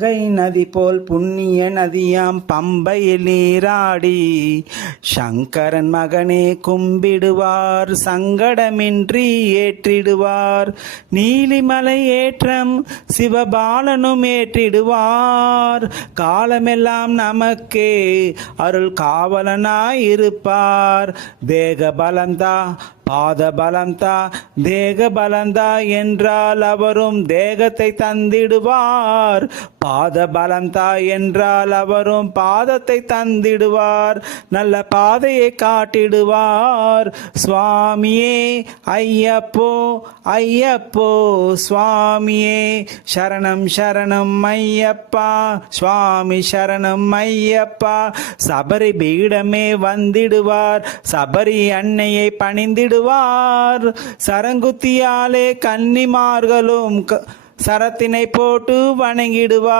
கங்கை நதி போல் புண்ணிய நதியாம் பம்பையில் நீராடி சங்கரன் மகனே கும்பிடுவார் சங்கடமின்றி ஏற்றிடுவார். நீலிமலை ஏற்றம் சிவபாலனும் ஏற்றிடுவார். காலமெல்லாம் நமக்கே அருள் காவலனாய் இருப்பார் வேக பலந்தா பாத பலந்தா தேக பலந்தா என்றால் அவரும் தேகத்தை தந்திடுவார். பாத பலந்தா என்றால் அவரும் பாதத்தை தந்திடுவார். நல்ல பாதையை காட்டிடுவார். சுவாமியே ஐயப்போ ஐயப்போ சுவாமியே சரணம் சரணம் ஐயப்பா. சுவாமி சரணம் ஐயப்பா. சபரி பீடமே வந்திடுவார். சபரி அன்னையை பணிந்திடுவார். சரங்குத்தியாலே கன்னிமார்களும் க- சரத்தினை போட்டு வணங்கிடுவார்.